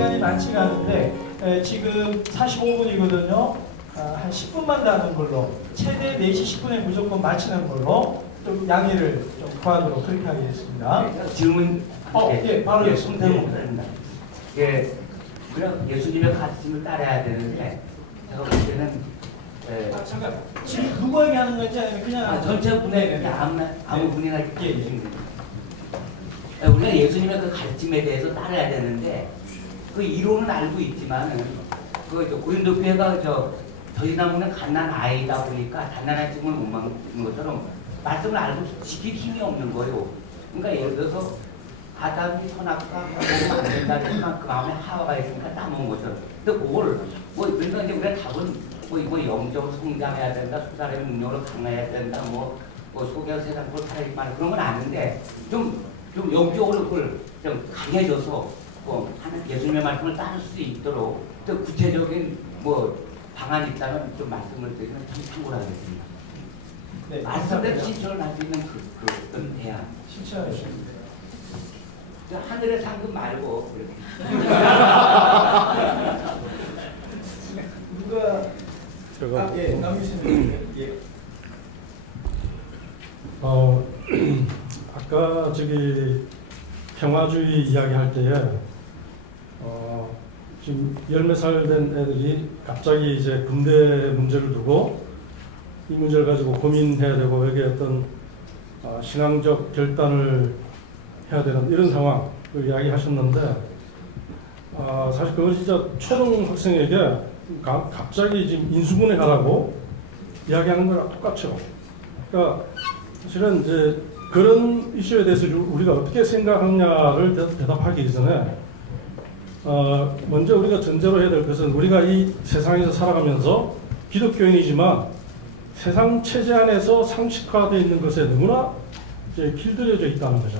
시간이 많지가 않은데 지금 45분이거든요. 한 10분만 더 하는 걸로, 최대 4시 10분에 무조건 마치는 걸로 좀 양해를 좀 구하도록 그렇게 하겠습니다. 질문. 예, 바로 손대문 목사입니다. 예, 그럼 예수님의 가르침을 따라야 되는데 제가 볼 때는 잠깐, 지금 누구에게 하는 건지 아니면 그냥 전체 분에게 아무 분이나 해주시면 됩니다. 우리가 예수님의 그 가르침에 대해서 따라야 되는데 그 이론은 알고 있지만은 그 고린도 교회가 저희 나무는 갓난 아이다 보니까 단단한 짐을 못 맡는 것처럼 말씀을 알고 지킬 힘이 없는 거예요. 그러니까 예를 들어서 아담이 선악과 먹으면 안 된다 했지만 그 마음에 하와가 있으니까 따먹은 것처럼. 근데 그걸 그러니까 이제 우리가 답은 뭐 영적으로 성장해야 된다, 사람의 능력을 강화해야 된다, 뭐 속에서 세상 걸 살아있만 그런 건 아는데 좀 영적으로 그걸 좀 강해져서 하는 예수님의 말씀을 따를 수 있도록 또 구체적인 방안이 있다면 좀 말씀을 드리면 참 참고하겠습니다. 네, 말씀대로 실천을 할 수 있는 그런 대안. 실천하겠습니다. 하늘의 상금 말고 누가 예, 남기시는 예. 아까 평화주의 이야기할 때에 지금 10몇 살 된 애들이 갑자기 이제 군대 문제를 두고 이 문제를 가지고 고민해야 되고 여기에 어떤 신앙적 결단을 해야 되는 이런 상황을 이야기하셨는데 사실 그건 진짜 초등학생에게 갑자기 지금 인수분해하라고 이야기하는 거랑 똑같죠. 그러니까 사실은 이제 그런 이슈에 대해서 우리가 어떻게 생각하느냐를 대답하기 전에 먼저 우리가 전제로 해야 될 것은 우리가 이 세상에서 살아가면서 기독교인이지만 세상 체제 안에서 상식화되어 있는 것에 너무나 이제 길들여져 있다는 거죠.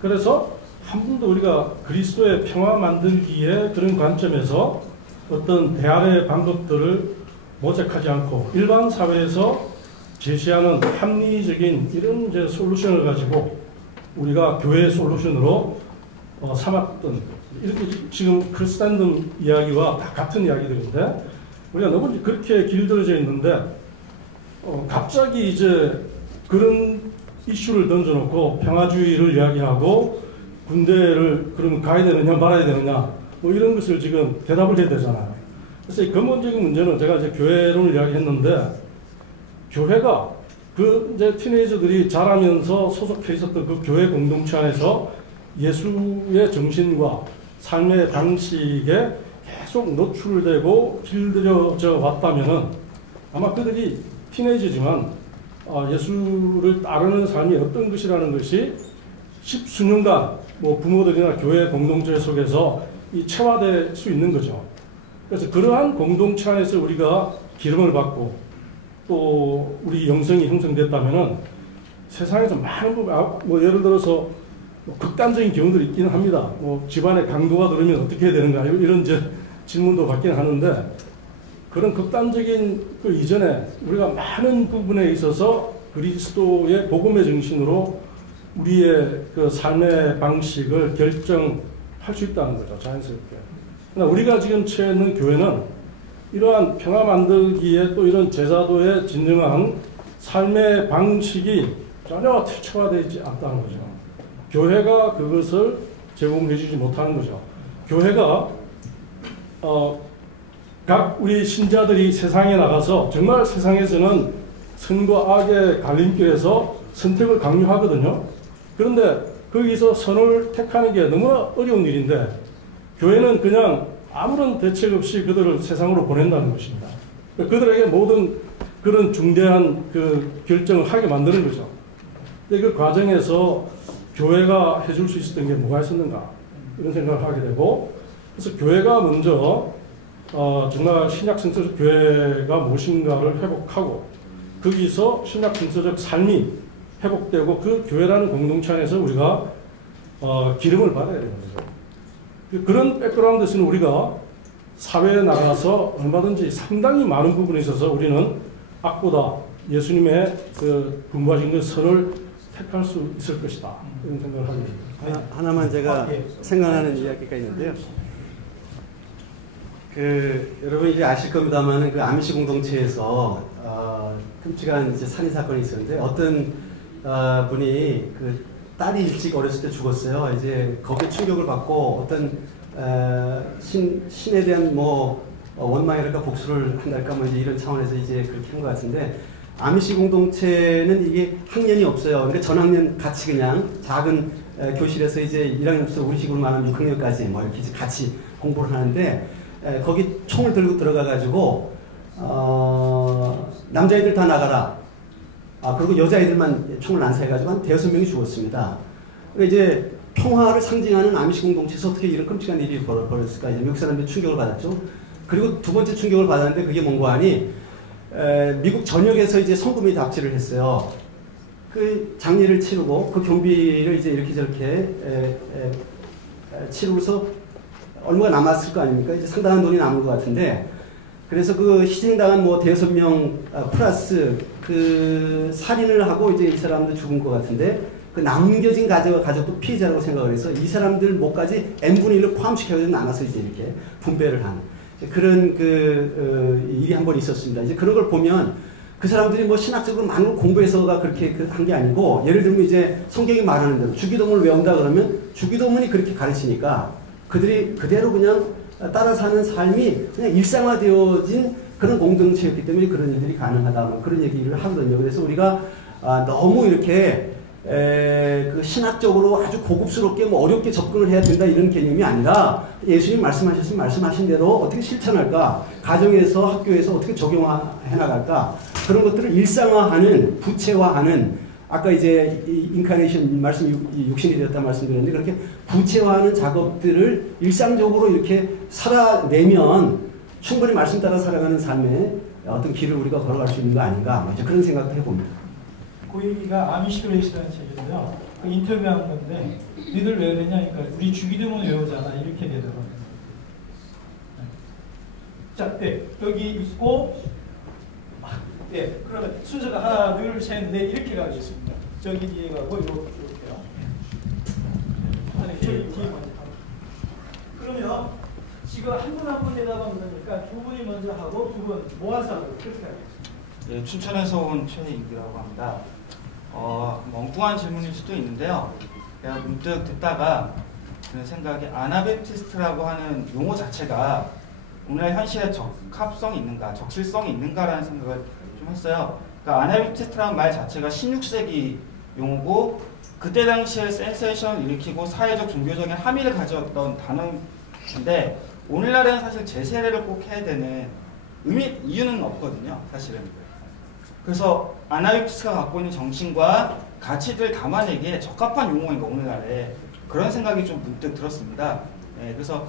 그래서 한 번도 우리가 그리스도의 평화 만들기에 그런 관점에서 어떤 대안의 방법들을 모색하지 않고 일반 사회에서 제시하는 합리적인 이런 이제 솔루션을 가지고 우리가 교회의 솔루션으로 삼았던 이렇게 지금 크리스찬덤 이야기와 다 같은 이야기들인데 우리가 너무 그렇게 길들여져 있는데 갑자기 이제 그런 이슈를 던져놓고 평화주의를 이야기하고 군대를 그러면 가야 되느냐 말아야 되느냐 이런 것을 지금 대답을 해야 되잖아요. 그래서 이 근본적인 문제는 제가 이제 교회론을 이야기했는데 교회가 그 이제 티네이저들이 자라면서 소속해 있었던 그 교회 공동체 안에서 예수의 정신과 삶의 방식에 계속 노출되고 길들여져 왔다면은 아마 그들이 티네이저지만 예수를 따르는 삶이 어떤 것이라는 것이 십수년간 부모들이나 교회 공동체 속에서 체화될 수 있는 거죠. 그래서 그러한 공동체 안에서 우리가 기름을 받고 또 우리 영성이 형성됐다면은 세상에서 많은 부분, 예를 들어서 극단적인 경우들이 있기는 합니다. 집안에 강도가 들으면 어떻게 해야 되는가 이런 이제 질문도 받기는 하는데 그런 극단적인 그 이전에 우리가 많은 부분에 있어서 그리스도의 복음의 정신으로 우리의 그 삶의 방식을 결정할 수 있다는 거죠. 자연스럽게. 그러나 우리가 지금 처해 있는 교회는 이러한 평화 만들기에 또 이런 제자도에 진정한 삶의 방식이 전혀 체화되지 않다는 거죠. 교회가 그것을 제공해 주지 못하는 거죠. 교회가 각 우리 신자들이 세상에 나가서 정말 세상에서는 선과 악의 갈림길에서 선택을 강요하거든요. 그런데 거기서 선을 택하는 게 너무나 어려운 일인데 교회는 그냥 아무런 대책 없이 그들을 세상으로 보낸다는 것입니다. 그들에게 모든 그런 중대한 그 결정을 하게 만드는 거죠. 근데 그 과정에서 교회가 해줄 수 있었던 게 뭐가 있었는가 이런 생각을 하게 되고 그래서 교회가 먼저 정말 신약 성서적 교회가 무엇인가를 회복하고 거기서 신약 성서적 삶이 회복되고 그 교회라는 공동체 안에서 우리가 기름을 받아야 되는 거죠. 그런 백그라운드에서는 우리가 사회에 나가서 얼마든지 상당히 많은 부분에 있어서 우리는 악보다 예수님의 그 분부하신 그 선을 택할 수 있을 것이다. 이런 생각을 하게 됩니다. 하나만 제가 생각나는 이야기가 있는데요. 여러분 이제 아실 겁니다만 그 아미시 공동체에서 끔찍한 이제 살인 사건이 있었는데 어떤 분이 그 딸이 일찍 어렸을 때 죽었어요. 이제 거기에 충격을 받고 어떤 신에 대한 뭐 원망이랄까 복수를 한달까 뭐 이제 이런 차원에서 이제 그렇게 한 것 같은데 아미시 공동체는 이게 학년이 없어요. 그러니까 전학년 같이 그냥 작은 교실에서 이제 1학년부터 우리식으로 말하면 6학년까지 뭐 이렇게 같이 공부를 하는데 거기 총을 들고 들어가가지고 남자애들 다 나가라. 그리고 여자애들만 총을 난사해가지고 한 5명이 죽었습니다. 그러니까 이제 평화를 상징하는 아미시 공동체에서 어떻게 이런 끔찍한 일이 벌어졌을까? 이제 미국 사람들이 충격을 받았죠. 그리고 두 번째 충격을 받았는데 그게 뭔가 하니 미국 전역에서 이제 성금이 답지를 했어요. 그 장례를 치르고 그 경비를 이제 이렇게 저렇게 치르고서 얼마가 남았을 거 아닙니까? 이제 상당한 돈이 남은 것 같은데 그래서 그 희생당한 뭐 5명 플러스 그 살인을 하고 이제 이 사람들 죽은 것 같은데 그 남겨진 가족도 피해자라고 생각을 해서 이 사람들 목까지 n분의 1로 포함시켜서 나눠서 이제 이렇게 분배를 하는 그런 일이 한 번 있었습니다. 이제 그런 걸 보면 그 사람들이 뭐 신학적으로 많은 걸 공부해서가 그렇게 한 게 아니고 예를 들면 이제 성경이 말하는 대로 주기도문을 외운다 그러면 주기도문이 그렇게 가르치니까 그들이 그대로 그냥 따라 사는 삶이 그냥 일상화되어진 그런 공동체였기 때문에 그런 일들이 가능하다 뭐 그런 얘기를 하거든요. 그래서 우리가 너무 이렇게 그 신학적으로 아주 고급스럽게 뭐 어렵게 접근을 해야 된다 이런 개념이 아니라 예수님 말씀하신 대로 어떻게 실천할까 가정에서 학교에서 어떻게 적용해 나갈까 그런 것들을 일상화하는 부채화하는 아까 이제 인카네이션 말씀 육신이 되었다 말씀드렸는데 그렇게 부채화하는 작업들을 일상적으로 이렇게 살아내면 충분히 말씀 따라 살아가는 삶의 어떤 길을 우리가 걸어갈 수 있는 거 아닌가 이제 그런 생각도 해봅니다. 그 얘기가 아미시그레이스라는 책인데요. 그 인터뷰한 건데 니들 왜 그러냐 그러니까 우리 주기도문 외우잖아 이렇게 되더라고요. 자, 네, 여기 있고 네, 그러면 순서가 하나, 둘, 셋, 넷 이렇게 가겠습니다. 저기 뒤에 가고 이렇게요. 아니, 뒤에 먼저 하고. 그러면 지금 한 분 한 분 대답하면 되니까 두 분이 먼저 하고 두 분 모아서 하고 그렇게 하겠습니다. 네, 춘천에서 온 최인규라고 합니다. 엉뚱한 질문일 수도 있는데요. 제가 문득 듣다가 드는 생각이 아나베프티스트라고 하는 용어 자체가 오늘날 현실에 적합성이 있는가, 적실성이 있는가라는 생각을 좀 했어요. 그러니까 아나베프티스트라는 말 자체가 16세기 용어고 그때 당시에 센세이션을 일으키고 사회적, 종교적인 함의를 가졌던 단어인데 오늘날에는 사실 재세례를 꼭 해야 되는 이유는 없거든요. 사실은. 그래서 아나베프티스트가 갖고 있는 정신과 가치들 담아내기에 적합한 용어인가 오늘날에 그런 생각이 좀 문득 들었습니다. 네, 그래서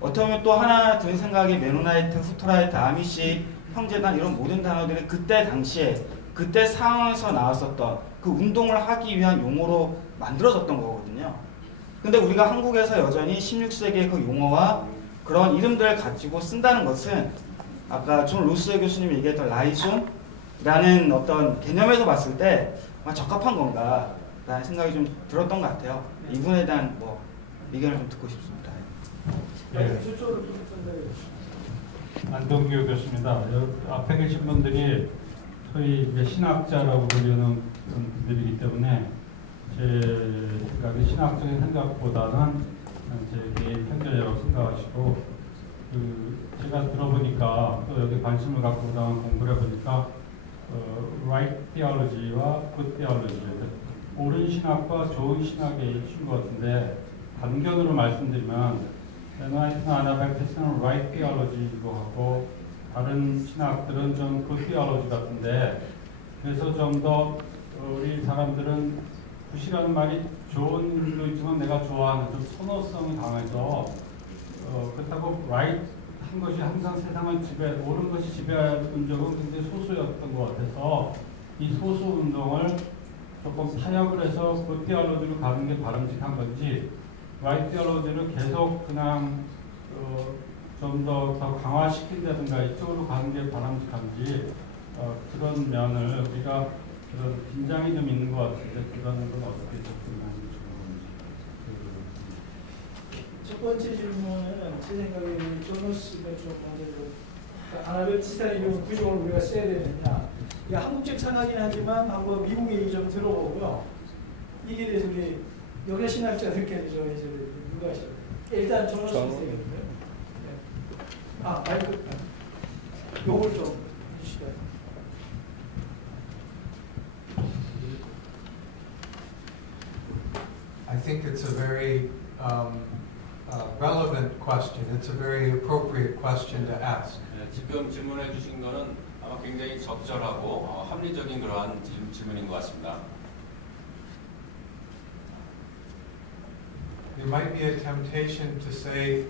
어떻게 보면 또 하나 든 생각이 메노나이트, 후터라이트, 아미시, 형제단 이런 모든 단어들이 그때 당시에 그때 상황에서 나왔었던 그 운동을 하기 위한 용어로 만들어졌던 거거든요. 근데 우리가 한국에서 여전히 16세기의 그 용어와 그런 이름들을 가지고 쓴다는 것은 아까 존 루스 교수님이 얘기했던 라이손이라는 어떤 개념에서 봤을 때 적합한 건가 라는 생각이 좀 들었던 것 같아요. 이분에 대한 뭐 의견을 좀 듣고 싶습니다. 네. 안동규 교수입니다. 앞에 계신 분들이 소위 이제 신학자라고 불리는 분들이기 때문에 제 생각에 신학적인 생각보다는 제 개인 편견이라고 생각하시고 제가 들어보니까 또 여기 관심을 갖고 그동안 공부를 해보니까 right theology와 good theology 옳은 신학과 좋은 신학의 이슈인 것 같은데 단견으로 말씀드리면 메노나이트나 아나베프티스트는 right theology인 것 같고 다른 신학들은 좀 good theology 같은데 그래서 좀 더 우리 사람들은 굿이라는 말이 좋은 의미도 있지만 내가 좋아하는 좀 선호성이 강해서 그렇다고 right 한 것이 항상 세상을 옳은 것이 지배하는 적은 굉장히 소수였던 것 같아서 이 소수 운동을 조금 타협을 해서 good theology로 가는 게 바람직한 건지 right theology를 계속 그냥 좀 더 강화시킨다든가 이쪽으로 가는 게 바람직한지 그런 면을 우리가 그런 긴장이 좀 있는 것 같은데 그런 건 어떻게 접근하는지 첫 번째 질문은 제 생각에 조너스가 좀 먼저 아나벨티스트라는 이런 구조를 우리가 써야 되느냐. 이게 한국적 상하긴 하지만 한번 미국의 얘기 좀 들어보고요. 이게 대해서 우리 여러 신학자들께서 이제 누가 하셔요? 일단 조너스 선생님이요. 아, 마이크. 요걸 좀 해주시죠. I think it's a very relevant question. It's a very appropriate question to ask. 지금 질문해 주신 거는 아마 굉장히 적절하고 합리적인 그러한 질문인 것 같습니다. There might be a temptation to say,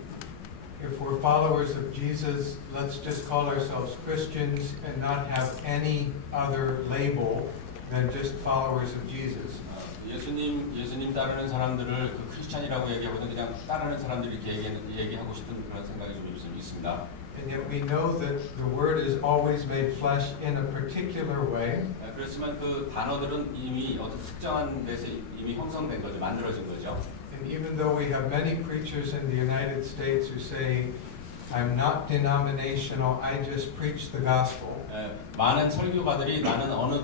if we're followers of Jesus, let's just call ourselves Christians and not have any other label than just followers of Jesus. 예수님 따르는 사람들을 그 크리스찬이라고 얘기하고는 그냥 따르는 사람들이 이렇게 얘기하고 싶은 그런 생각이 좀 있습니다. And yet we know that the word is always made flesh in a particular way. 그렇지만 그 단어들은 이미 어떤 특정한 데서 이미 형성된 거죠, 만들어진 거죠. And even though we have many preachers in the United States who say, I'm not denominational, I just preach the gospel. 많은 설교가들이 나는 어느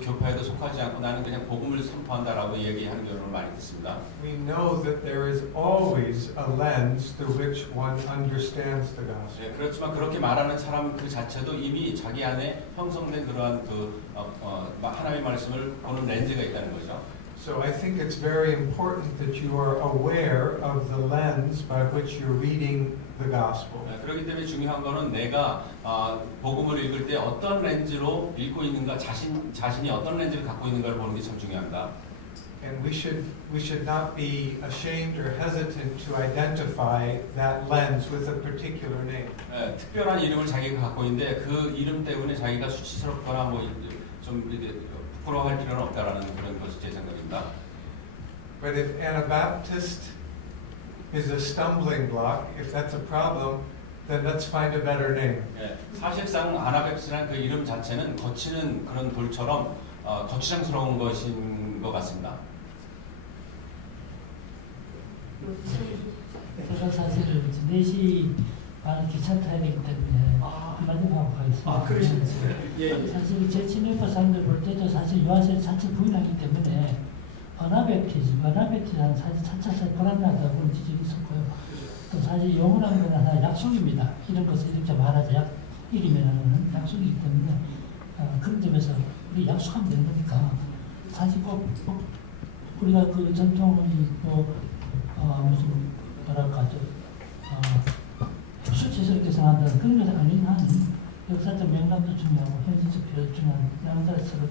교파에도 속하지 않고 나는 그냥 복음을 선포한다라고 얘기하는 경우를 많이 듣습니다. We know that there is always a lens through which one understands the gospel. 그렇지만 그렇게 말하는 사람 그 자체도 이미 자기 안에 형성된 그러한 하나님의 말씀을 보는 렌즈가 있다는 거죠. So I think it's very important that you are aware of the lens by which you're reading the gospel. 그렇기 때문에 중요한 거는 내가 복음을 읽을 때 어떤 렌즈로 읽고 있는가, 자신이 어떤 렌즈를 갖고 있는가를 보는 게 참 중요합니다. And we should not be ashamed or hesitant to identify that lens with a particular name. 특별한 이름을 자기가 갖고 있는데 그 이름 때문에 자기가 수치스럽거나 좀 부끄러워할 필요는 없다라는 그런 것이 제 생각입니다. But if Anabaptist is a stumbling block, if that's a problem, then let's find a better name. 사실상 아나백스라는 그 이름 자체는 거치는 그런 돌처럼 거추장스러운 것인 것 같습니다. 제가 사실은 4시 반 기차 타야 되기 때문에 한마디만 하고 가겠습니다. 그러시겠어요? 예. 사실 제 친일파 사람들 볼 때도 사실 요한세를 자체 부인하기 때문에 어나베티즈는 사실 차차차 불안하다고 그런 지적이 있었고요. 또 사실 영원한 건 하나 약속입니다. 이런 것을 이렇게 말하자 이기면은 약속이기 때문에 그런 점에서 우리 약속하면 되는 거니까 사실 꼭 우리가 그 전통이 무슨 뭐랄까 수치스럽게 생각한다는 그런 것은 아닌 한 역사적 명감도 중요하고 현실적 필요도 중요한 양자스럽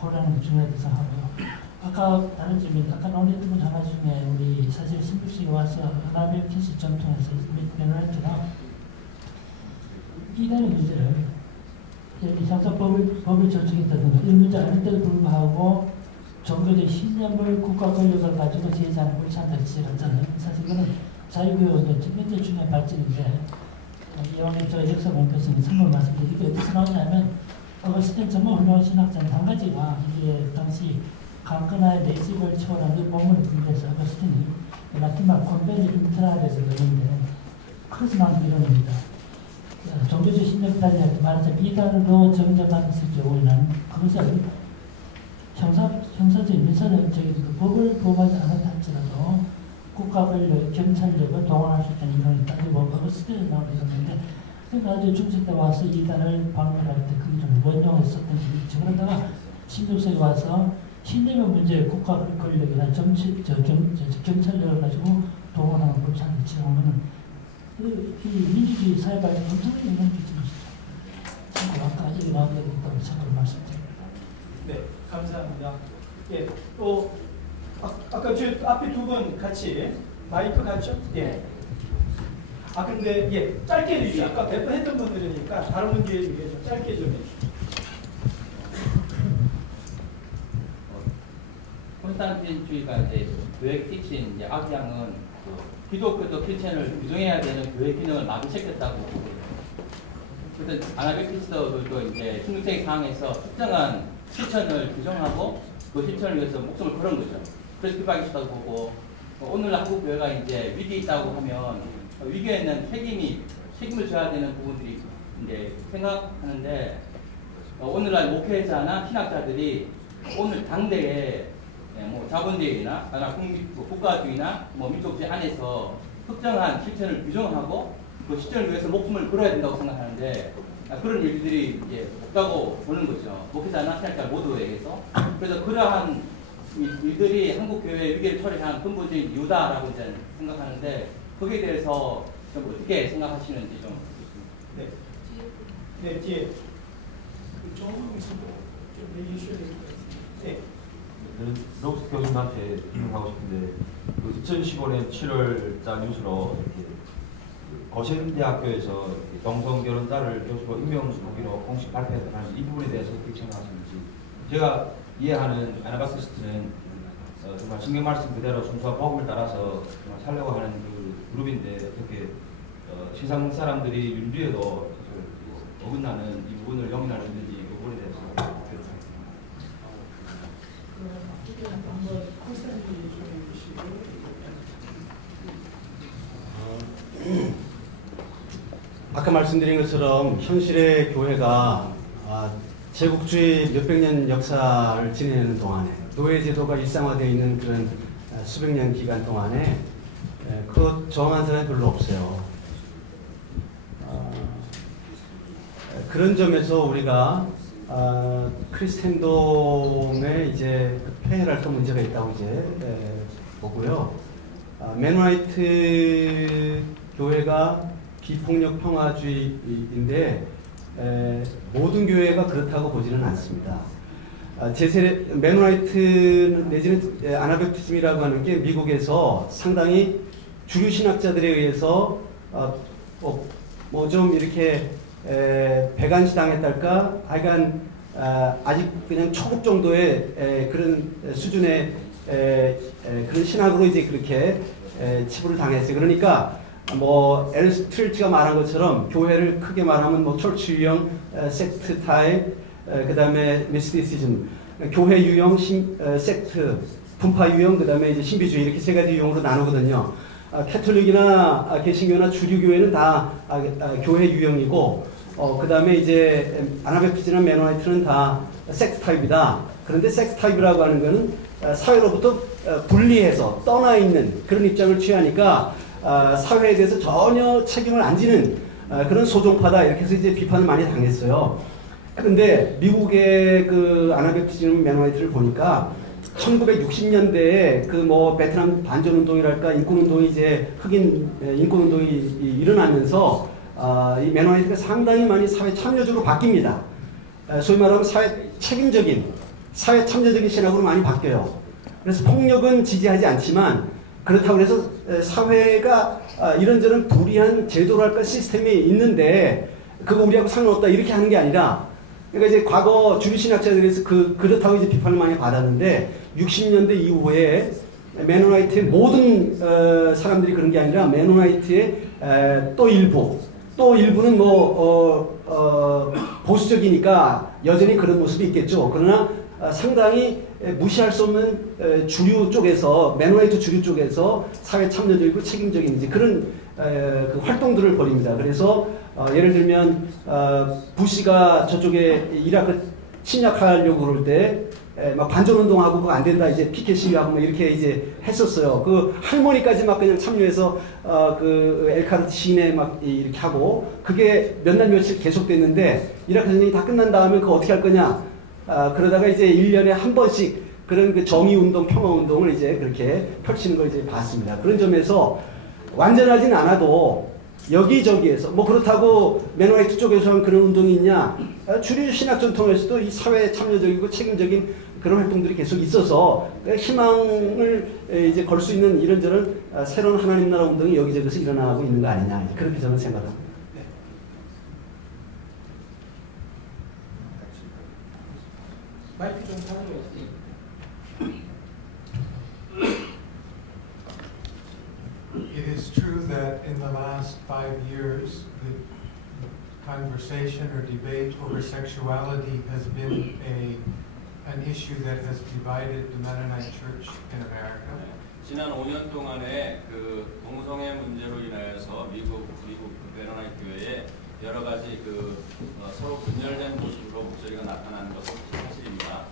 고라는 게 중요하다고 생각하고요. 아까 다른 질문, 아까 논의했던 분 하나 중에 우리 사실 16세기 와서 아나벨티스 전통에서 메노라이트가 이단의 문제를 형사법을 저촉했다든가 이런 문제 아닌데도 불구하고 종교적 신념을 국가 권력을 가지고 제재하는 옳지 않다고 지적하잖아요. 사실 이거는 자유교육의 굉장히 중요한 발전인데 이왕에 저 역사 공부에서 선물 말씀드리고 이게 어디서 나오냐면 어거스틴 정말 훌륭한 신학자는 한 가지가 이게 당시 강건하의 내 집을 초월한 그 본문을 분배해서 어거스틴이 라틴말 콘벤이 인트라에서 그러는데 그래서 나온 이론입니다. 종교적 신념 따지할 때 말하자면 이단으로 정죄받았을 경우에는 그것을 형사적 민사적 법을 범하지 않았다 할지라도 국가 권력, 경찰력을 동원할 수 있다는 이론이 따지고 어거스틴에 나온 이론인데 그러니까 아주 중세 때 와서 이단을 방문할 때 그게 좀 원용했었던 적이 있죠. 그러다가 16세기 와서 신념의 문제에 국가 권력이나 경찰력을 가지고 동원하는 골차를 지어오면 이 민주주의 사회 발전에 엄청난 영향을 끼치는 것이죠. 참고 아까 얘기 나온 대로 있다고 참고로 말씀드립니다. 네, 감사합니다. 예, 또 아까 저 앞에 두 분 같이 마이크 같죠? 예. 근데 예, 짧게 해주시죠. 아까 몇 번 했던 분들이니까 다른 분들에 좀 짧게 좀 해주시죠. 콘스탄틴주의가 이제 교회 택신 이제 악양은 기독교도 크리스천을 규정해야 되는 교회 기능을 마구 챙겼다고 보거든요. 그래서 아나벨티스트들도 이제 16세기 상황에서 특정한 실천을 규정하고 그 실천을 위해서 목숨을 걸은 거죠. 그래서 비박이시다고 보고 오늘날 한국 교회가 이제 위기에 있다고 하면 위기에는 책임을 져야 되는 부분들이 이제 생각하는데 오늘날 목회자나 신학자들이 오늘 당대에 뭐 자본주의나 국가주의나 뭐 민족주의 안에서 특정한 실천을 규정하고 그 실천을 위해서 목숨을 걸어야 된다고 생각하는데 그런 일들이 이제 없다고 보는 거죠. 목회자나 신학자 모두에게서. 그래서 그러한 일들이 한국 교회의 위기를 초래한 근본적인 이유다라고 이제 생각하는데 거기에 대해서 좀 어떻게 생각하시는지 좀. 네. 네, 뒤에 좀 얘기해 주셔야 될 것 같습니다. 네. 록스 교수님한테 질문하고 싶은데 그 2015년 7월자 뉴스로 거센대학교에서 동성결혼자를 교수로 임명하기로 공식 발표했다는 이 부분에 대해서 어떻게 생각하시는지. 제가 이해하는 아나바티스트는 정말 성경 말씀 그대로 순수한 복음을 따라서 정말 살려고 하는 그 그룹인데 어떻게 세상 사람들이 윤리에도 어긋나는 이 부분을 용인할 수 있는지 이 부분에 대해서 아까 말씀드린 것처럼 현실의 교회가 제국주의 몇백 년 역사를 지내는 동안에 노예 제도가 일상화되어 있는 그런 수백 년 기간 동안에 그 정한 사람이 별로 없어요. 그런 점에서 우리가 크리스텐dom에 이제 폐해를 할 문제가 있다고 이제 보고요. 맨화이트 교회가 비폭력 평화주의인데 모든 교회가 그렇다고 보지는 않습니다. 맨화이트 내지는 아나베프티즘이라고 하는 게 미국에서 상당히 주류 신학자들에 의해서 뭐 좀 이렇게 배간시 당했달까? 하여간 아직 그냥 초급 정도의 그런 수준의 그런 신학으로 이제 그렇게 치부를 당했어요. 그러니까 뭐 엘스트리트가 말한 것처럼 교회를 크게 말하면 뭐 철치 유형, 섹트 타입, 그 다음에 미스티시즘, 교회 유형, 섹트, 분파 유형, 그 다음에 이제 신비주의 이렇게 세 가지 유형으로 나누거든요. 캐톨릭이나 개신교나 주류교회는 다 교회 유형이고, 그 다음에 이제 아나베프티나 맨화이트는 다 섹트 타입이다. 그런데 섹트 타입이라고 하는 거는 사회로부터 분리해서 떠나 있는 그런 입장을 취하니까 사회에 대해서 전혀 책임을 안 지는 그런 소종파다 이렇게 해서 이제 비판을 많이 당했어요. 그런데 미국의 그 아나베프티즘 맨화이트를 보니까 1960년대에 그 뭐 베트남 반전운동이랄까 인권운동이 이제 흑인 인권운동이 일어나면서 이 맨화이트가 상당히 많이 사회 참여적으로 바뀝니다. 소위 말하면 사회 책임적인 사회 참여적인 신학으로 많이 바뀌어요. 그래서 폭력은 지지하지 않지만 그렇다고 해서 사회가 이런저런 불이한 제도랄까 시스템이 있는데 그거 우리하고 상관없다 이렇게 하는 게 아니라 그러니까 이제 과거 주류신학자들에서 그렇다고 이제 비판을 많이 받았는데 60년대 이후에 맨화이트의 모든 사람들이 그런 게 아니라 맨화이트의 또 일부는 뭐 보수적이니까 여전히 그런 모습이 있겠죠. 그러나 상당히 무시할 수 없는 주류 쪽에서 맨화이트 주류 쪽에서 사회 참여적이고 책임적인 이제 그런 그 활동들을 벌입니다. 그래서 예를 들면 부시가 저쪽에 이라크 침략하려고 그럴 때 막 반전운동하고 그거 안 된다 이제 피켓 시위하고 막 이렇게 이제 했었어요. 그 할머니까지 막 그냥 참여해서 그 엘카르트 시내 막 이렇게 하고 그게 몇 날 며칠 계속됐는데 이라크 전쟁이 다 끝난 다음에 그거 어떻게 할 거냐? 그러다가 이제 1년에 한 번씩 그런 그 정의운동, 평화운동을 이제 그렇게 펼치는 걸 이제 봤습니다. 그런 점에서 완전하진 않아도 여기저기에서 뭐 그렇다고 맨화이트 쪽에서 그런 운동이 있냐? 주류 신학 전통에서도 이 사회 참여적이고 책임적인 그런 활동들이 계속 있어서 희망을 이제 걸 수 있는 이런저런 새로운 하나님 나라 운동이 여기저기서 일어나고 있는 거 아니냐? 그렇게 저는 생각합니다. 마이크 좀 사용해 It is true that in the last 5 years, the conversation or debate over sexuality has been an issue that has divided the Mennonite Church in America. 지난 5년 동안에 그 동성애 문제로 인하여서 미국 메노나이트 교회에 여러 가지 서로 분열된 모습으로 목소리가 나타나는 것은 사실입니다.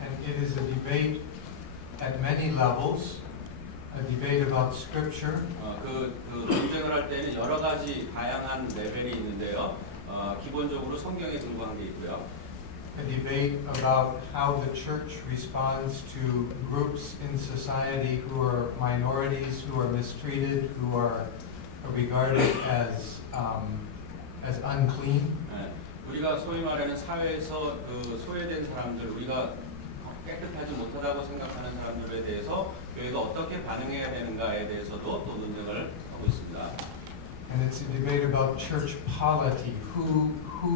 And it is a debate at many levels, a debate about scripture. 논쟁을 할 때는 여러 가지 다양한 레벨이 있는데요. 기본적으로 성경에 근거한 게 있고요. A debate about how the church responds to groups in society who are minorities, who are mistreated, who are regarded as unclean. 네, 우리가 소위 말하는 사회에서 소외된 사람들, 우리가 깨끗하지 못하다고 생각하는 사람들에 대해서 교회가 어떻게 반응해야 되는가에 대해서도 또 논쟁을 하고 있습니다. And it's a debate about church polity, who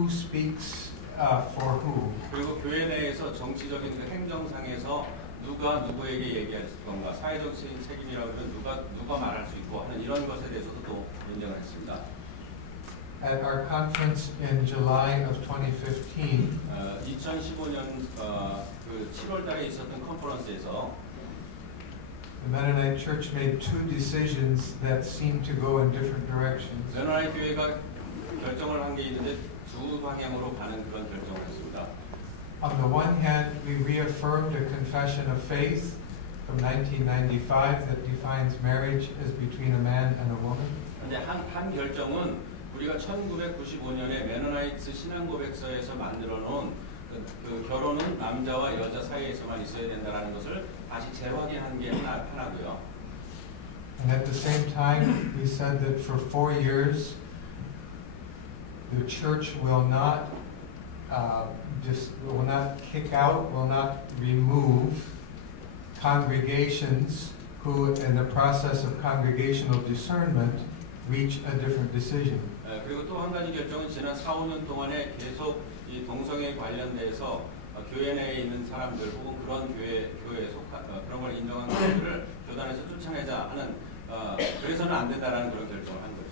speaks for who. 그리고 교회 내에서 정치적인 행정상에서 누가 누구에게 얘기할 건가, 사회적인 책임이라고 하면 누가 말할 수 있고 하는 이런 것에 대해서도 또 논쟁을 했습니다. At our conference in July of 2015, 2015년 7월 달에 있었던 컨퍼런스에서 the Mennonite Church made two decisions that seemed to go in different directions. 메노나이트 교회가 결정을 한 게 있는데 두 방향으로 가는 그런 결정을 했습니다. On the one hand, we reaffirmed a confession of faith from 1995 that defines marriage as between a man and a woman. 근데 한 결정은 우리가 1995년에 메노나이트 신앙고백서에서 만들어 놓은 그 결혼은 남자와 여자 사이에서만 있어야 된다라는 것을 다시 재확인한 게 하나고요. And at the same time, we said that for 4 years, the church will not kick out, will not remove congregations who, in the process of congregational discernment, reach a different decision. 그리고 또 한 가지 결정은 지난 4, 5년 동안에 계속 이 동성애 관련돼서 교회 내에 있는 사람들 혹은 그런 교회에 속한 그런 걸 인정하는 사람들을 교단에서 쫓아내자 하는 그래서는 안 된다라는 그런 결정을 한 거죠.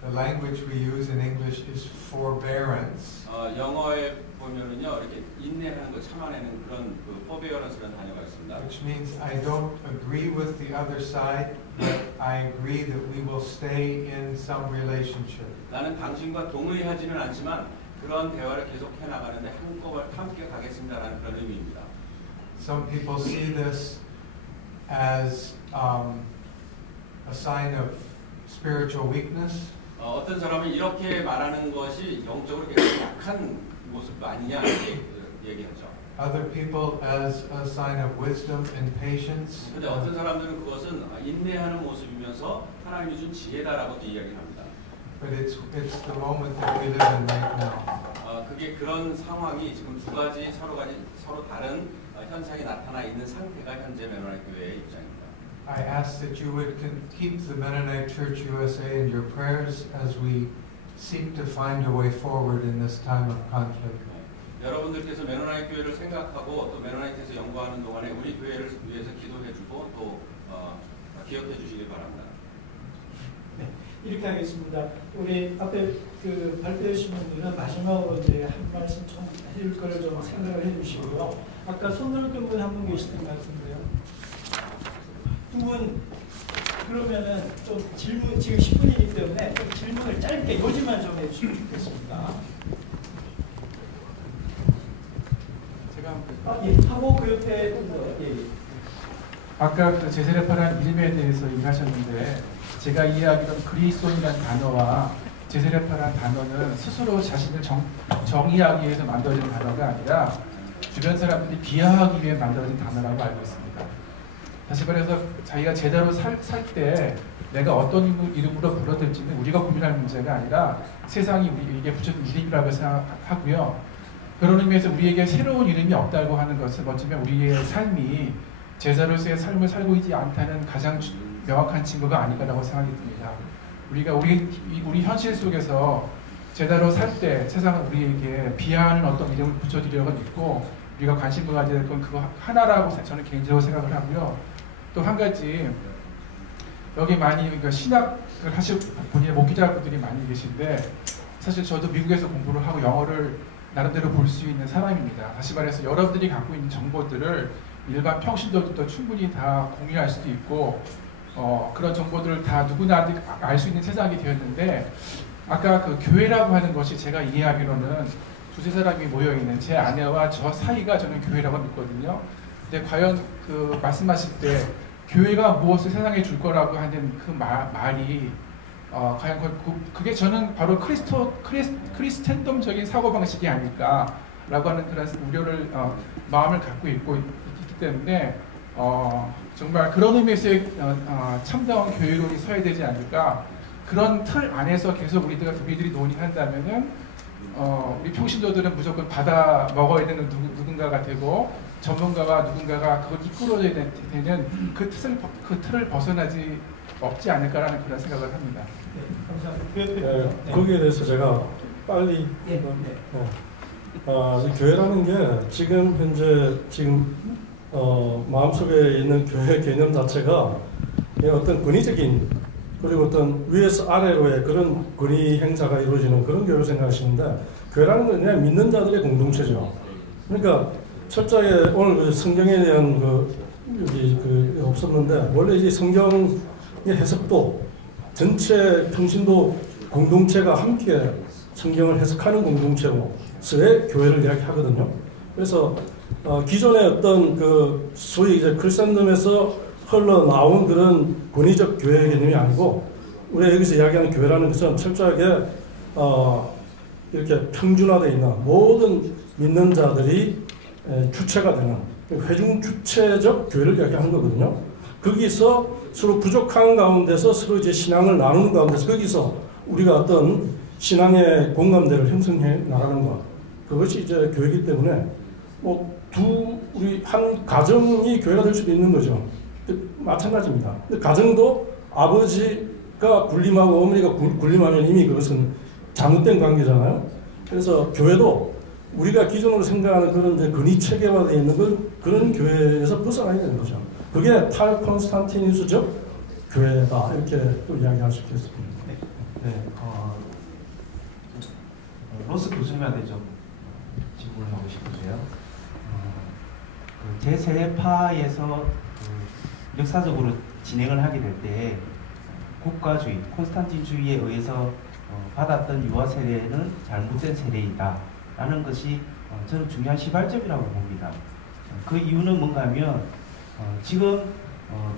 The language we use in English is forbearance. 영어에 보면은요 이렇게 인내하는 거 참아내는 그런 forbearance라는 단어가 있습니다. Which means I don't agree with the other side, but I agree that we will stay in some relationship. 나는 당신과 동의하지는 않지만 그런 대화를 계속해 나가는데 함께 가겠습니다라는 그런 의미입니다. Some people see this as a sign of spiritual weakness. 어떤 사람은 이렇게 말하는 것이 영적으로 굉장히 약한 모습도 아니냐 이렇게 얘기하죠. Other people as a sign of wisdom and patience. 근데 어떤 사람들은 그것은 인내하는 모습이면서 하나님이 준 지혜다라고도 이야기합니다. But it's the moment that we live in right now. 그게 그런 상황이 지금 두 가지 서로 다른 현상이 나타나 있는 상태가 현재 메노나이트 교회의 입장입니다. I ask that you would keep the Mennonite Church USA in your prayers as we seek to find a way forward in this time of conflict. 여러분들께서 메노나이트 교회를 생각하고 또 메노나이트에서 연구하는 동안에 우리 교회를 위해서 기도해주고 또 기억해 주시기 바랍니다. 네, 이렇게 하겠습니다. 우리 앞에 발표해 주신 분들은 마지막으로 이제 한 말씀 좀 해줄 거를 좀 생각을 해주시고요. 아까 손 들었던 분 한 분 계시던 것 같은데요. 두 분 그러면은 좀 질문 지금 10분이기 때문에 좀 질문을 짧게 요지만 좀 해주시면 좋겠습니다. 예, 하고 그 옆에 아까 그 제세례파라는 이름에 대해서 얘기하셨는데 제가 이해하기로는 그리스도인이라는 단어와 제세례파라는 단어는 스스로 자신을 정의하기 위해서 만들어진 단어가 아니라 주변 사람들이 비하하기 위해 만들어진 단어라고 알고 있습니다. 다시 말해서 자기가 제대로 살 때 내가 어떤 이름으로 불러들지는 우리가 고민할 문제가 아니라 세상이 우리에게 붙여준 이름이라고 생각하고요. 그런 의미에서 우리에게 새로운 이름이 없다고 하는 것은 어쩌면 우리의 삶이 제자로서의 삶을 살고 있지 않다는 가장 명확한 증거가 아닐까라고 생각이 듭니다. 우리가 우리 현실 속에서 제자로 살 때 세상은 우리에게 비하하는 어떤 이름을 붙여드리려고 있고 우리가 관심을 가져야 될 건 그거 하나라고 저는 개인적으로 생각을 하고요. 또 한 가지 여기 많이 그러니까 신학을 하실 본인의 목회자분들이 많이 계신데 사실 저도 미국에서 공부를 하고 영어를 나름대로 볼 수 있는 사람입니다. 다시 말해서 여러분들이 갖고 있는 정보들을 일반 평신도들도 충분히 다 공유할 수도 있고 그런 정보들을 다 누구나 알 수 있는 세상이 되었는데 아까 그 교회라고 하는 것이 제가 이해하기로는 두세 사람이 모여있는 제 아내와 저 사이가 저는 교회라고 믿거든요. 근데 과연 그 말씀하실 때 교회가 무엇을 세상에 줄 거라고 하는 그 말이 과연 그게 저는 바로 크리스텐덤적인 사고방식이 아닐까라고 하는 그런 우려를 마음을 갖고 있기 때문에 정말 그런 의미에서의 참다운 교회론이 서야 되지 않을까. 그런 틀 안에서 계속 우리들이 논의한다면은 우리 평신도들은 무조건 받아 먹어야 되는 누군가가 되고 전문가가 누군가가 그걸 이끌어야 되는 그 틀을 벗어나지 없지 않을까라는 그런 생각을 합니다. 네, 감사합니다. 거기에 대해서 제가 빨리 교회라는 게 지금 현재 마음속에 있는 교회 개념 자체가 어떤 권위적인 그리고 어떤 위에서 아래로의 그런 권위 행사가 이루어지는 그런 교회를 생각하시는데 교회라는 건 그냥 믿는 자들의 공동체죠. 그러니까 철저하게 오늘 성경에 대한 여기 없었는데 원래 이 성경의 해석도 전체 평신도 공동체가 함께 성경을 해석하는 공동체로서의 교회를 이야기하거든요. 그래서 기존의 어떤 소위 이제 크리스천덤에서 흘러나온 그런 권위적 교회 개념이 아니고 우리가 여기서 이야기하는 교회라는 것은 철저하게 이렇게 평준화되어 있는 모든 믿는 자들이 주체가 되는 회중 주체적 교회를 이야기하는 거거든요. 거기서 서로 부족한 가운데서 서로 이제 신앙을 나누는 가운데서 거기서 우리가 어떤 신앙의 공감대를 형성해 나가는 것, 그것이 이제 교회이기 때문에 우리 한 가정이 교회가 될 수도 있는 거죠. 마찬가지입니다. 근데 가정도 아버지가 군림하고 어머니가 군림하면 이미 그것은 잘못된 관계잖아요. 그래서 교회도 우리가 기존으로 생각하는 그런 이제 권위 체계화되어 있는 그런 교회에서 벗어나야 되는 거죠. 그게 탈 콘스탄티누스적 교회다 이렇게 또 이야기할 수 있겠습니다. 로스 교수님한테 좀 질문을 하고 싶은데요. 제3파에서 역사적으로 진행을 하게 될 때 국가주의, 콘스탄틴주의에 의해서 받았던 유아 세례는 잘못된 세례이다 라는 것이 저는 중요한 시발점이라고 봅니다. 그 이유는 뭔가 하면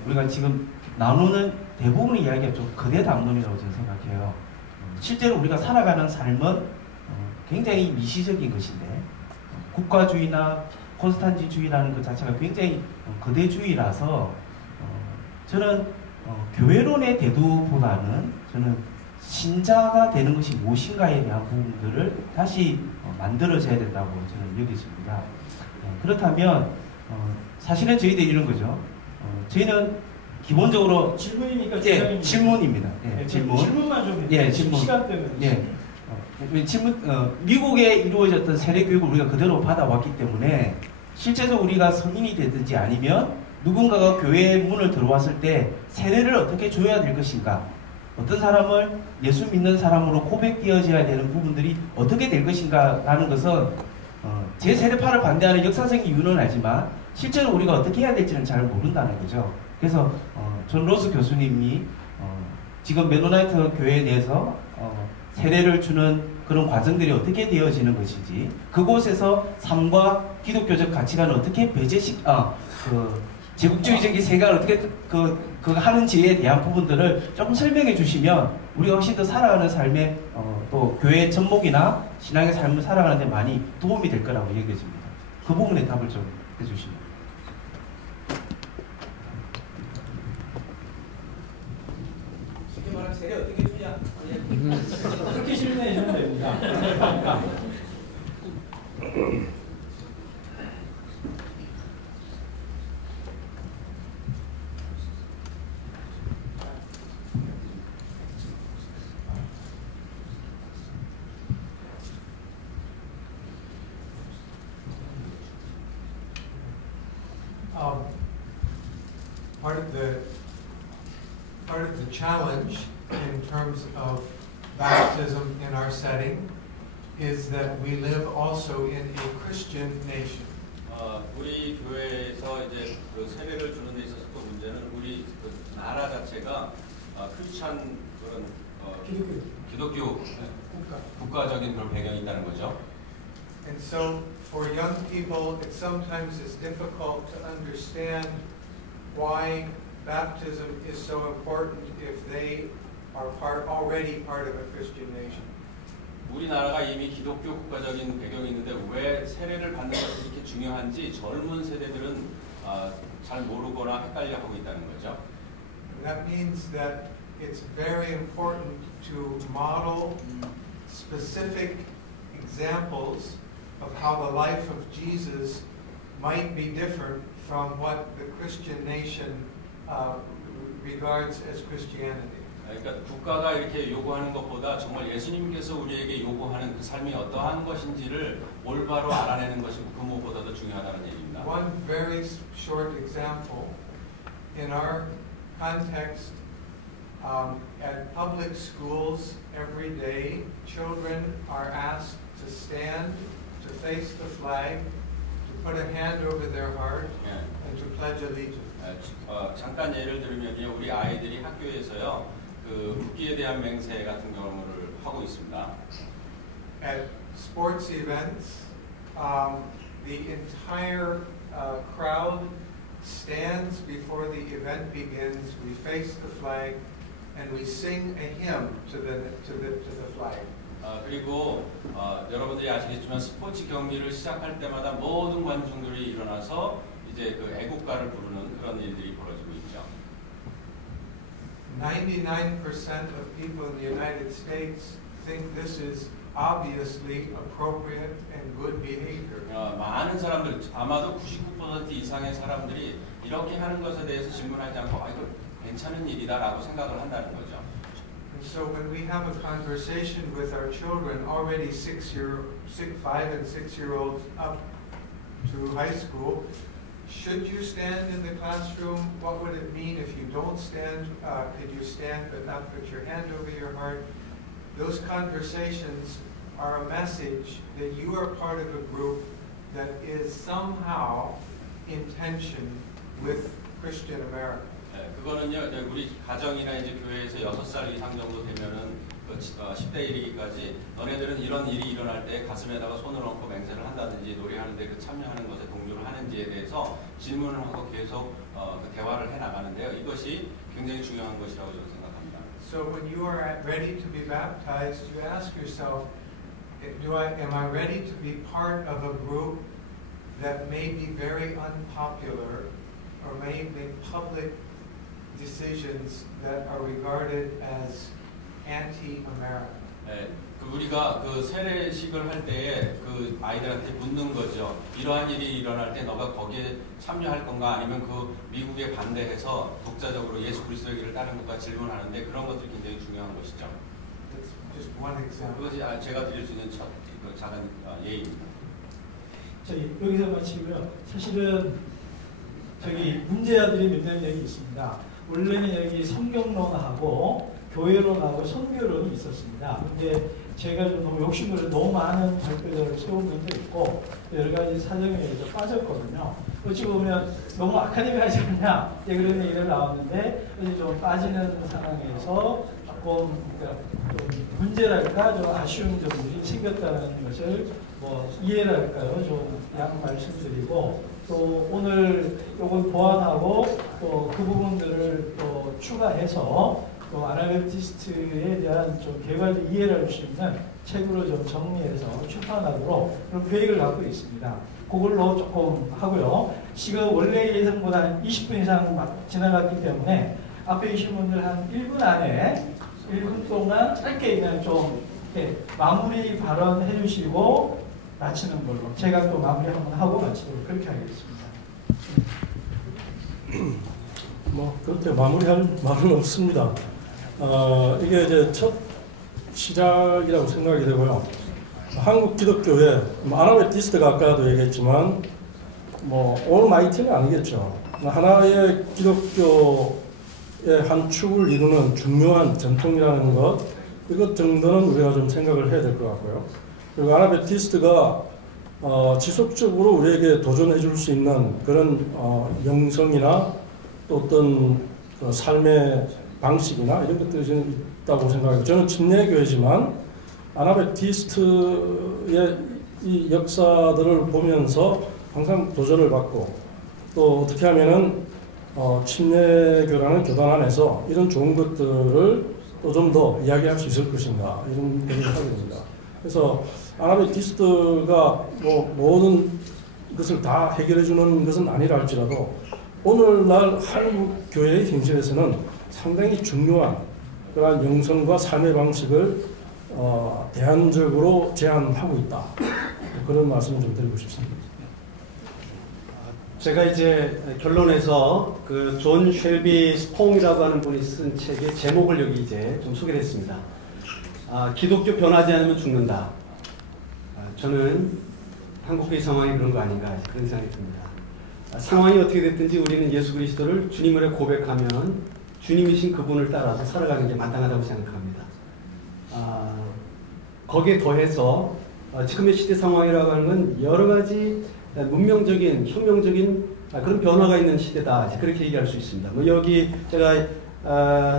우리가 지금 나누는 대부분의 이야기가 좀 거대 담론이라고 저는 생각해요. 실제로 우리가 살아가는 삶은 굉장히 미시적인 것인데 국가주의나 콘스탄틴주의라는 것 자체가 굉장히 거대주의라서 저는 교회론의 대두보다는 저는 신자가 되는 것이 무엇인가에 대한 부분들을 다시 만들어져야 된다고 저는 여기십니다. 그렇다면 사실은 저희들이 이런 거죠. 저희는 기본적으로 질문이니까 질문입니다. 질문만 좀 질문. 시간 때문에. 미국에 이루어졌던 세례 교육을 우리가 그대로 받아왔기 때문에 실제로 우리가 성인이 되든지 아니면 누군가가 교회의 문을 들어왔을 때 세례를 어떻게 줘야 될 것인가, 어떤 사람을 예수 믿는 사람으로 고백되어져야 되는 부분들이 어떻게 될 것인가 라는 것은 제 세례파를 반대하는 역사적인 이유는 알지만 실제로 우리가 어떻게 해야 될지는 잘 모른다는 거죠. 그래서 존 로스 교수님이 지금 메노나이트 교회 내에서 세례를 주는 그런 과정들이 어떻게 되어지는 것인지, 그곳에서 삶과 기독교적 가치관을 어떻게 제국주의적인 생각을 어떻게 하는지에 대한 부분들을 조금 설명해 주시면 우리가 훨씬 더 살아가는 삶에 또 교회의 접목이나 신앙의 삶을 살아가는 데 많이 도움이 될 거라고 여겨집니다. 그 부분에 답을 좀 해주시면. 쉽게 말하면 세례 어떻게 주냐? 그렇게 실내해 주면 됩니다. Part of the challenge in terms of baptism in our setting is that we live also in a Christian nation. 우리 교회에서 이제 그 세례를 주는 데 있어서 또 문제는 우리 그 나라 자체가 크리스찬 그런 기독교 국가적인 그런 배경이 있다는 거죠. And so for young people, it sometimes is difficult to understand why baptism is so important if they are already part of a Christian nation. 우리나라가 이미 기독교 국가적인 배경이 있는데 왜 세례를 받는 것이 이렇게 중요한지 젊은 세대들은 잘 모르거나 헷갈려하고 있다는 거죠. That means that it's very important to model specific examples of how the life of Jesus might be different from what the Christian nation regards as Christianity. 그러니까 국가가 이렇게 요구하는 것보다 정말 예수님께서 우리에게 요구하는 그 삶이 어떠한 것인지를 올바로 알아내는 것이 그 무엇보다도 중요하다는 얘기입니다. One very short example in our context. At public schools every day, children are asked to stand, to face the flag, to put a hand over their heart, and to pledge allegiance. 잠깐 예를 들면요, 우리 아이들이 학교에서요, 그 국기에 대한 맹세 같은 경우를 하고 있습니다. At sports events, the entire crowd stands before the event begins. We face the flag. And we sing a hymn to the flag. 그리고 여러분들이 아시겠지만 스포츠 경기를 시작할 때마다 모든 관중들이 일어나서 이제 그 애국가를 부르는 그런 일들이 벌어지고 있죠. 99% of people in the United States think this is obviously appropriate and good behavior. 많은 사람들, 아마도 99% 이상의 사람들이 이렇게 하는 것에 대해서 질문하지 않고 이거 괜찮은 일이다라고 생각을 한다는 거죠. And so when we have a conversation with our children, already 5 and 6-year-olds up to high school, should you stand in the classroom? What would it mean if you don't stand? Could you stand but not put your hand over your heart? Those conversations are a message that you are part of a group that is somehow in tension with Christian America. 그거는요, 우리 가정이나 이제 교회에서 6살 이상 정도 되면은 10대 이르기까지 너네들은 이런 일이 일어날 때 가슴에다가 손을 얹고 맹세를 한다든지 노래하는데 그 참여하는 것에 동조를 하는지에 대해서 질문을 하고 계속 그 대화를 해 나가는데요. 이것이 굉장히 중요한 것이라고 저는 생각합니다. So when you are ready to be baptized, you ask yourself, am I ready to be part of a group that may be very unpopular or may make public decisions that are regarded as anti-American? 우리가 그 세례식을 할 때에 그 아이들한테 묻는 거죠. 이러한 일이 일어날 때 너가 거기에 참여할 건가 아니면 그 미국에 반대해서 독자적으로 예수 그리스도의 길을 따르는 것과 질문하는데 그런 것들이 굉장히 중요한 것이죠. Just one example. 그것이 제가 드릴 수 있는 작은 예입니다. 저희 여기서 마치고요. 사실은 저기 문제아들이 몇 명이 있습니다. 원래는 여기 성경론하고 교회론하고 선교론이 있었습니다. 근데 제가 좀 너무 욕심을 너무 많은 발표를 세운 면도 있고 여러 가지 사정에 의해서 빠졌거든요. 어찌 보면 너무 아카데미하지 않냐 그런 얘기를 나왔는데 좀 빠지는 상황에서 조금 좀 문제랄까 좀 아쉬운 점들이 생겼다는 것을 뭐 이해랄까요 좀 양 말씀드리고 또 오늘 이걸 보완하고 또 그 부분들을 또 추가해서 또 아나베프티스트에 대한 좀 개괄적 이해를 할 수 있는 책으로 좀 정리해서 출판하도록 그런 계획을 갖고 있습니다. 그걸로 조금 하고요. 지금 원래 예상보다 20분 이상 지나갔기 때문에 앞에 계신 분들 한 1분 안에 1분 동안 짧게 그냥 좀 마무리 발언해 주시고 마치는 걸로 제가 또 마무리 한번 하고 마치도록 그렇게 하겠습니다. 뭐 그렇게 마무리할 말은 없습니다. 이게 이제 첫 시작이라고 생각이 되고요. 한국 기독교회 아나베프티스트가 아까도 얘기했지만 뭐 올마이티는 아니겠죠. 하나의 기독교의 한 축을 이루는 중요한 전통이라는 것 이것 정도는 우리가 좀 생각을 해야 될 것 같고요. 그리고 아나베프티스트가 지속적으로 우리에게 도전해 줄 수 있는 그런 영성이나 또 어떤 그 삶의 방식이나 이런 것들이 저는 있다고 생각해요. 저는 침례교회지만 아나베프티스트의 이 역사들을 보면서 항상 도전을 받고 또 어떻게 하면은 침례교라는 교단 안에서 이런 좋은 것들을 또 좀 더 이야기할 수 있을 것인가 이런 생각을 하게 됩니다. 그래서 아나베프티스트가 뭐 모든 것을 다 해결해 주는 것은 아니라 할지라도 오늘날 한국 교회의 현실에서는 상당히 중요한 그러한 영성과 삶의 방식을 대안적으로 제안하고 있다. 그런 말씀을 좀 드리고 싶습니다. 제가 이제 결론에서 그 존 쉘비 스퐁이라고 하는 분이 쓴 책의 제목을 여기 이제 좀 소개를 했습니다. 기독교 변하지 않으면 죽는다. 저는 한국교회 상황이 그런 거 아닌가 그런 생각이 듭니다. 상황이 어떻게 됐든지 우리는 예수 그리스도를 주님으로 고백하면 주님이신 그분을 따라서 살아가는 게 마땅하다고 생각합니다. 거기에 더해서 지금의 시대 상황이라고 하는 건 여러 가지 문명적인, 혁명적인 그런 변화가 있는 시대다. 그렇게 얘기할 수 있습니다. 뭐 여기 제가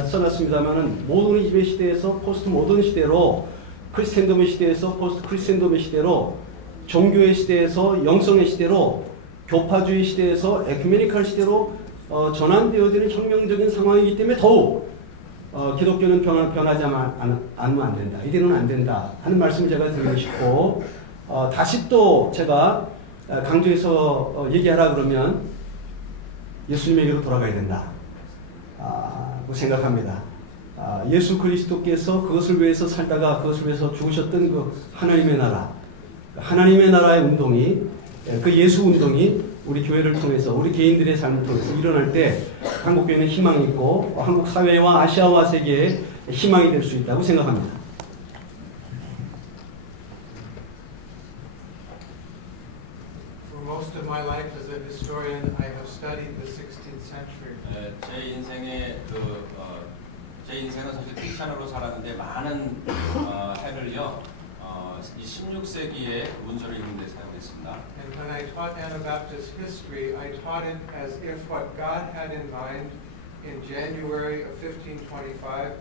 써놨습니다만은 모더니즘의 시대에서 포스트 모던 시대로, 크리스텐덤의 시대에서 포스트 크리스텐덤의 시대로, 종교의 시대에서 영성의 시대로, 교파주의 시대에서 에큐메니컬 시대로 전환되어지는 혁명적인 상황이기 때문에 더욱 기독교는 변하지 않으면 안 된다. 이대로는 안 된다 하는 말씀을 제가 드리고 싶고, 다시 또 제가 강조해서 얘기하라 그러면 예수님에게로 돌아가야 된다 고 생각합니다. 예수 그리스도께서 그것을 위해서 살다가 그것을 위해서 죽으셨던 그 하나님의 나라, 하나님의 나라의 운동이, 그 예수 운동이 우리 교회를 통해서, 우리 개인들의 삶을 통해서 일어날 때 한국 교회는 희망이 있고 한국 사회와 아시아와 세계에 희망이 될 수 있다고 생각합니다. For most of my life as a historian, I have studied the 16th century. 제 인생은 사실 크리스찬으로 살았는데 많은 해를요. 이 16세기의 문서를 읽는 데 사용했습니다. And when I taught Anabaptist history, I taught it as if what God had in mind in January of 1525.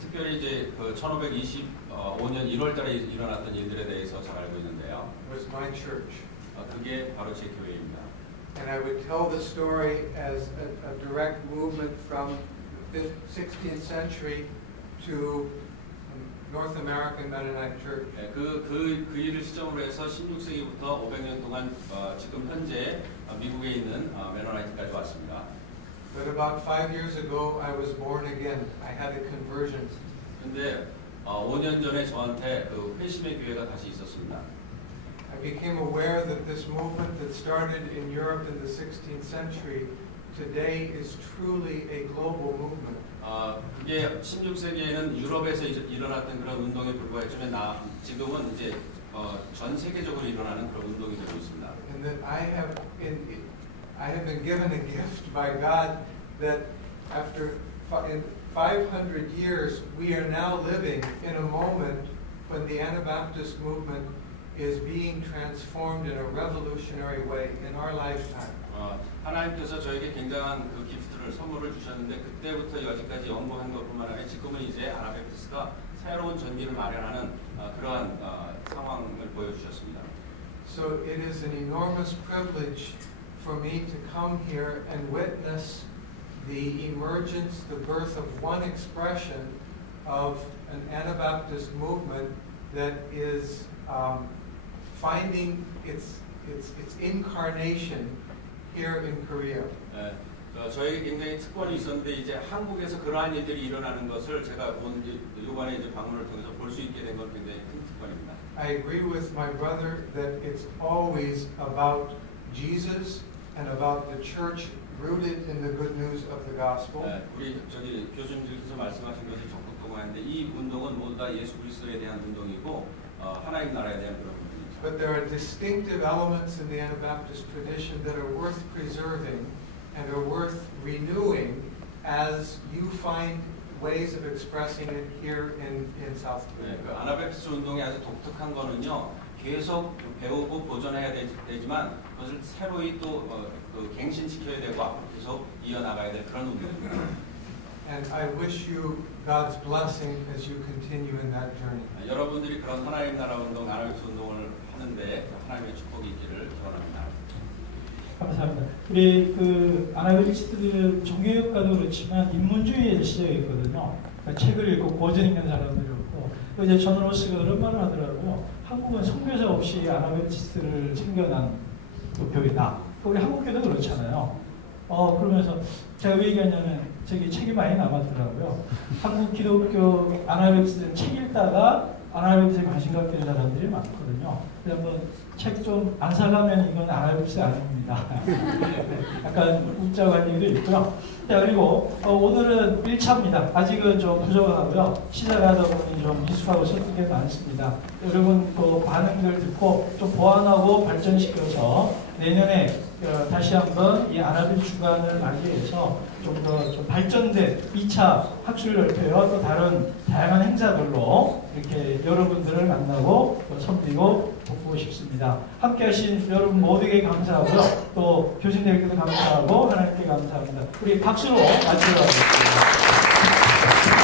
특별히 이제 그 1525년 1월달에 일어났던 일들에 대해서 잘 알고 있는데요. Was my church. 그게 바로 제 교회입니다. And I would tell the story as a direct movement from the 16th century to North American Mennonite Church. 그 일을 시점으로 해서 16세기부터 500년 동안 지금 현재 미국에 있는 메노나이트까지 왔습니다. But about 5 years ago, I was born again. I had a conversion. 근데 5년 전에 저한테 그 회심의 기회가 다시 있었습니다. I became aware that this movement that started in Europe in the 16th century today is truly a global movement. 그게 16세기에는 유럽에서 일어났던 그런 운동에 불과했지만 지금은 이제 전 세계적으로 일어나는 그런 운동이 되고 있습니다. And that I have been given a gift by God that after 500 years we are now living in a moment when the Anabaptist movement is being transformed in a revolutionary way in our lifetime. 하나님께서 저에게 굉장한 그 기프트를 선물을 주셨는데 그때부터 여기까지 연구한 것뿐만 아니라 지금은 이제 아나베프티스가 새로운 전기를 마련하는 그러한 상황을 보여주셨습니다. So it is an enormous privilege for me to come here and witness the emergence, the birth of one expression of an Anabaptist movement that is finding its incarnation here in Korea. 저에게 굉장히 특권이 있었는데 이제 한국에서 그러한 일들이 일어나는 것을 제가 이번에 이제 방문을 통해서 볼 수 있게 된 건 굉장히 큰 특권입니다. I agree with my brother that it's always about Jesus and about the church rooted in the good news of the gospel. 우리 저기 교수님들께서 말씀하신 것이 적극 동의하는데 이 운동은 모두 다 예수 그리스도에 대한 운동이고 하나님 나라에 대한 그런 운동입니다. But there are distinctive elements in the Anabaptist tradition that are worth preserving and are worth renewing as you find ways of expressing it here in South Korea. 그 아나베프티스 운동의 아주 독특한 거는요. 계속 배우고 보존해야 되지만 그것을 새로이 또 그 갱신시켜야 되고 앞으로 계속 이어나가야 될 그런 운동입니다. And I wish you God's blessing as you continue in that journey. 여러분들이 그런 하나님 나라 운동, 아나베스 운동을 하는데 하나님의 축복이 있기를 기원합니다. 감사합니다. 우리 그 아나베리스트들 종교학과도 그렇지만 인문주의에 시작해 있거든요. 그러니까 책을 읽고 고전 읽는 사람들이 없고 이제 존 로스가 그런 말을 하더라고요. 한국은 선교사 없이 아나베리스트를 챙겨난 그 교회다. 우리 한국교도 그렇잖아요. 그러면서 제가 왜 얘기하냐면 저기 책이 많이 남았더라고요. 한국 기독교 아나베리스트는 책 읽다가 아나베리스트에 관심 갖게 된 사람들이 많거든요. 그래서 한번 책 좀 안 사가면 이건 아나베리스트 아닙니다. 약간 문자 관리도 있고요. 자, 그리고 오늘은 1차입니다. 아직은 좀 부족하고요. 시작하다 보니 좀 미숙하고 설득이 게 많습니다. 여러분 그 반응들 듣고 좀 보완하고 발전시켜서 내년에 다시 한번 이 아나베 주간을 맞이해서 좀 더 좀 발전된 2차 학술 열패와 또 다른 다양한 행사들로 이렇게 여러분들을 만나고 섬기고 돕고 싶습니다. 함께 하신 여러분 모두에게 감사하고요. 또 교수님들께도 감사하고 하나님께 감사합니다. 우리 박수로 마치도록 하겠습니다.